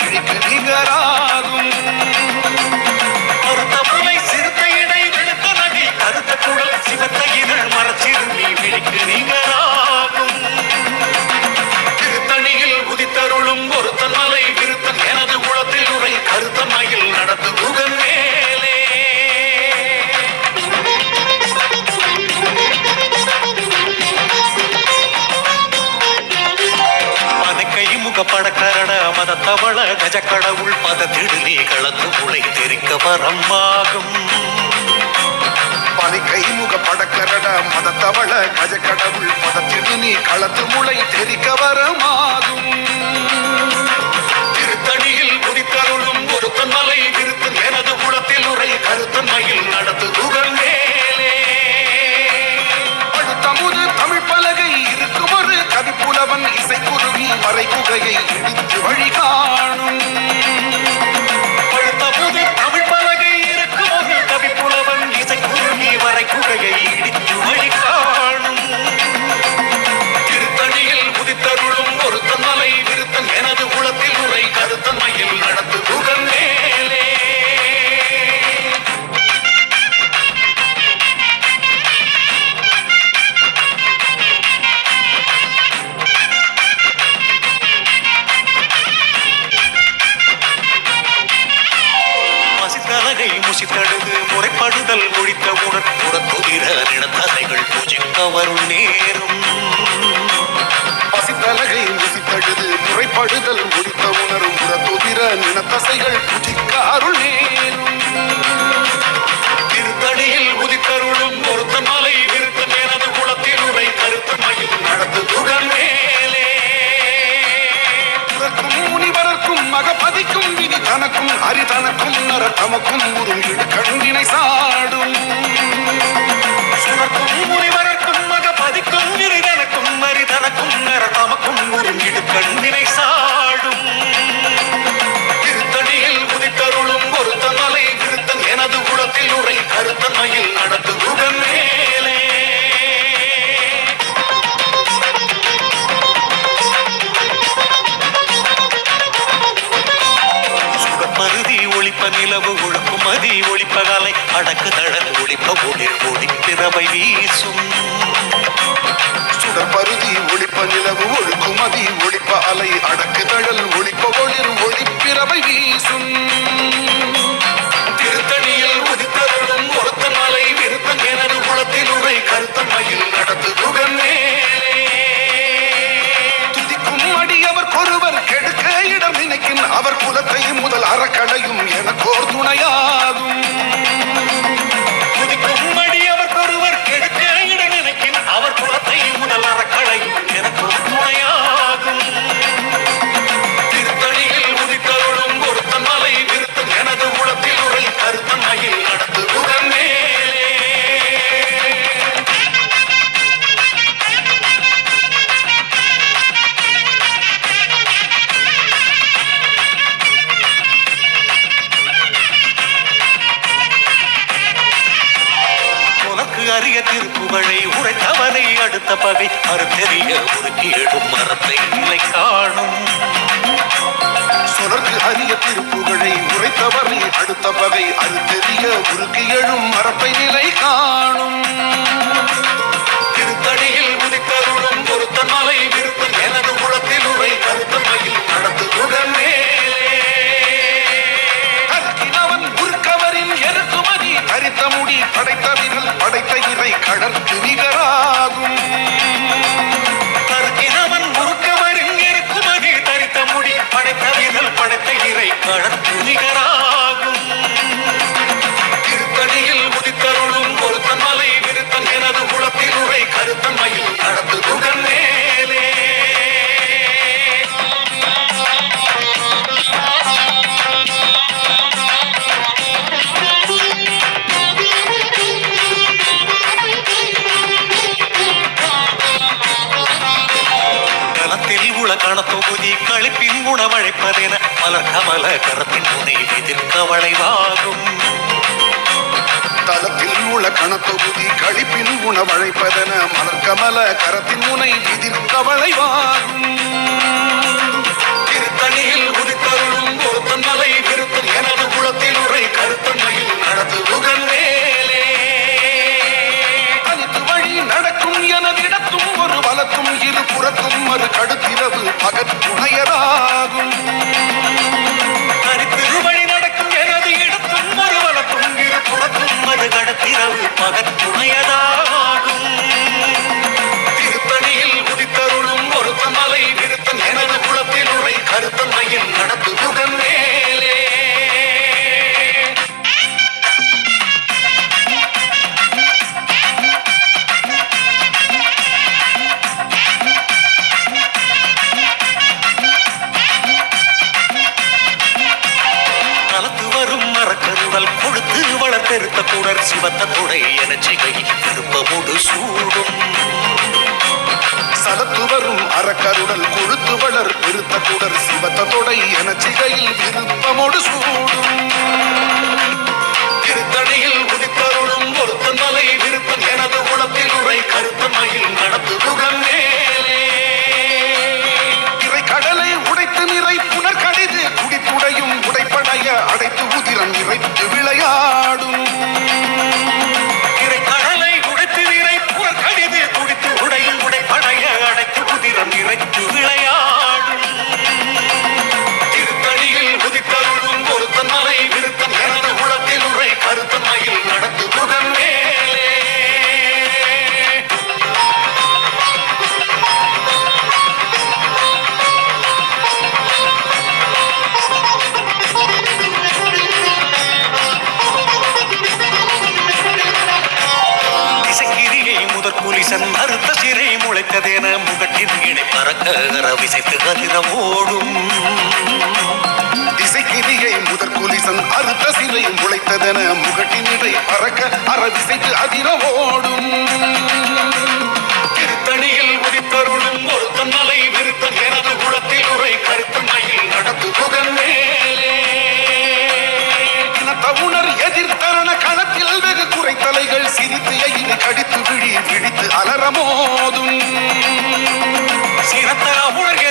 விழிக்கு நிகராகும். கருத்த புலை சிறுத்த இடை வெளுத்த நகை கருத்த குடல் சிவத்த இதழ் மரச்சிறுமி விழிக்கு நிகராகும். திருத்தணியில் உதித்தருளும் ஒருத்தன் மலை விருத்தன் எனது குளத்தில் உரை கருத்தன் மயில் நடத்து புகன் மேலே. பனைக்கை முகப்படக்கரட மதத்தவள கஜக்கடவுள் பதத்திடுநீ களத்து புலை தெரிக்க வரம்பாகும். பனைக்கை முக படக்கரட மதத்தவள கஜக்கடவுள் பதத்திடு நீ களத்து முளை தெரிக்க வரமாகும். திருத்தணியில் குதித்தருளும் ஒருத்தன் மலை விருத்தன் எனது குளத்தில் உரை கருத்தன் மயில் நடத்து புகழ் மேலே. பழுத்தமுது தமிழ் பலகை இருக்கும் ஒரு கவிப்புலவன் இசைக்குருவி மறை குகையை இடித்து வழி காணும். பழுத்தமுது தமிழ் பலகை இருக்கும் ஒரு கவிப்புலவன் இசைக்குருவி மறை குகையை இடித்து வழி காணும். திருத்தணியில் குதித்தருளும் ஒருத்தன் மலை விருத்தன் எனது குளத்தில் உரை கருத்தன் மயில் நடத்து புகழ் மேலே. மசித்தலகை முசித்தழுது முறைப்படுதல் ஒழித்த உடற்குதிர நிலத்தலைகள் பூஜிக்க வரும் நேரும். பசித்தலகை முசித்தழுது முறைப்படுதல் ஒழித்த உணரும் உரத்துதிர நினத்தசைகள் புஜிக்க அருள் நேரும். திருத்தணியில் உதித்தருளும் ஒருத்தன் மலை விருத்தன் எனது குளத்தில் உரை கருத்தன் மயில் நடத்து புகழ் மேலே. முனிவரர்க்கும் மகபதிக்கும் விதி தனக்கும் ஹரிதனக்கும் நர தமக்கும் உறும் இடு கண்ணினை சாடும். சுனக்கும் முனிவரர்க்கும் மகபதிக்கும் விரிதனக்கும் மரிதனக்கும் நர தமக்கும் உறும் இடு கண்ணினை சாடும். திருத்தணியில் உதித்தருளும் ஒருத்தன் மலை விருத்தன் எனது குளத்தில் உரை கருத்தன் மயில் நடத்து புகழ் மேலே. சுடப்பருதி ஒளிப்ப நிலவு ஒழுக்கும் மதி ஒளிப்பகாலை அடக்கு தழல் ஒளிப்ப ஒளிர் ஒளி பிறவை வீசும். சுடற்பருதி ஒளிப்ப நிலவு ஒழுக்குமதி ஒளிப்ப அலை அடக்கு தழல் ஒளிப்ப ஒளிர் ஒளிப்பிறவை வீசும். திருத்தணியில் உதித்தருளும் ஒருத்தன் மலை விருத்தன் எனது குளத்தில் உரை கருத்தன் மயில் நடத்து புகழ் மேலே. துதிக்கும் அடியவர் கொருவர் கெடுக்க இடம் நினைக்கின் அவர் குலத்தையும் முதல் அறக்களையும் எனக்கோர் துணையாகும். துதிக்கும் அடியவர் ஒருவர் கெடுக்க இட நினைக்கின் அவர் குலத்தை முதல் அறக்களையும் எனக்கு துணையாகும். திருத்தணியில் உதித்தருளும் ஒருத்தன் மலை விருத்தன் எனது குளத்தில் உரை கருத்தன் மயில் நடத்து புகழ் மேலே. உனக்கு அரிய திருப்புகழை உரைத்தவனை அடுத்த பகை அறுத்தெறிய உருக்கி எழும் மரத்தை நிலை காணும். சொலர்க்கு அரிய திருப்புகழை உரைத்தவரை அடுத்த வகை அறுத்தெறிய உருக்கி எழும் மரப்பை நிலை காணும். திருத்தணியில் உதித்தருளும் ஒருத்தன் மலை விருத்தன் எனது குளத்தில் உரை கருத்தன் மயில் நடத்து புகழ் மேலே. கற்கினவன் உருக்கவரின் எருக்குமதி தரித்த முடி படைத்த விரல் படைத்த இறை கடற்கு நிகராகும். கற்கினவன் முறுக்கவரின் இருக்குமதி தரித்த முடி படைத்த விரல் படைத்த இறை கடற்கு நிகராகும். திருத்தணியில் உதித்தருளும் ஒருத்தன் மலை விருத்தன் எனது குளத்தில் உரை கருத்தன் மயில் நடத்து புகழ் மேலே. கலத்தில் உள கணத்தொகுதி களிப்பின் உணவழைப்பதென மலர் கமல கரத்தின் முனை எதிர்க்க வளைவாகும். தலத்தில் உள்ள கணத்தொகுதி கழிப்பின் உணவழைப்பதென மலர்கமல கரத்தின் முனை விதிர்க்க வளைவாகும். திருத்தணியில் உதித்தருளும் மறு கடுத்திரவு பகற்றுணையதாகும். திருவழி நடக்கும் எனது இடத்தும் மறுவலத்தும் இரு புறத்தும் மறு கடத்திரவு பகற்றுணையதாகும். திருத்தணியில் உதித்தருளும் ஒருத்த மலை விருத்தன் எனது குளத்தில் உரை கருத்தன்மையில் நடத்துகுடன் மேலே. கலத்து வரும் மரக்கருவல் கொடுத்து வளர்த்தெருத்த குடர் சிவத்த துடை என சிகை விருப்பமுடு சூடும். சலத்து வரும் அறக்கருடல் கொழுத்து வளர் பெருத்த குடர் சிவத்த தொடை என சிகையில் விருப்பமோடு சூடும். திருத்தணியில் உதித்தருளும் ஒருத்தன் மலை விருப்பன் எனது குளத்தில் உரை கருத்தன்மையில் நடத்துகுடன் மேலே. இறை கடலை உடைத்து நிறை புனர் கடிது குடித்துடையும் உடைப்படைய அடைத்து உதிரம் இறைத்து விளையாடும். இறை கடலை உடைத்து நிறை புனர் கடிது குடித்து உடையும் உடைப்படைய அடைத்து உதிரம் இறைத்து விளையாடும். திருத்தணியில் உதித்தருளும் ஒருத்தன் மலை விருத்தன் எனது குளத்தில் உரை கருத்தன்மையில் நடத்துகுடன் மேலே. திசைக்கிரியை முதற் புலிசன் அறுத்த சிறை முளைத்ததென முகட்டின் இடை பறக்க ரவிசைத்து கதிரம் ஓடும். திசைக்கிரியை முதற் குலிசன் அறுத்த சிறை முளைத்ததென முகட்டினிடை பறக்க அறவிசைத்து அதிர ஓடும். திருத்தணியில் உதித்தருளும் ஒருத்தன் மலை விருத்தன் எனது குளத்தில் உரை கருத்தன்மையில் நடத்துகுடன் மேலே. தவுணர் எதிர்த்தரண களத்தில் வெகு குறைத்தலைகள் சிரித்து எயினை கடித்து விழி விழித்து அலரமோதும். சிரத்த உணர்க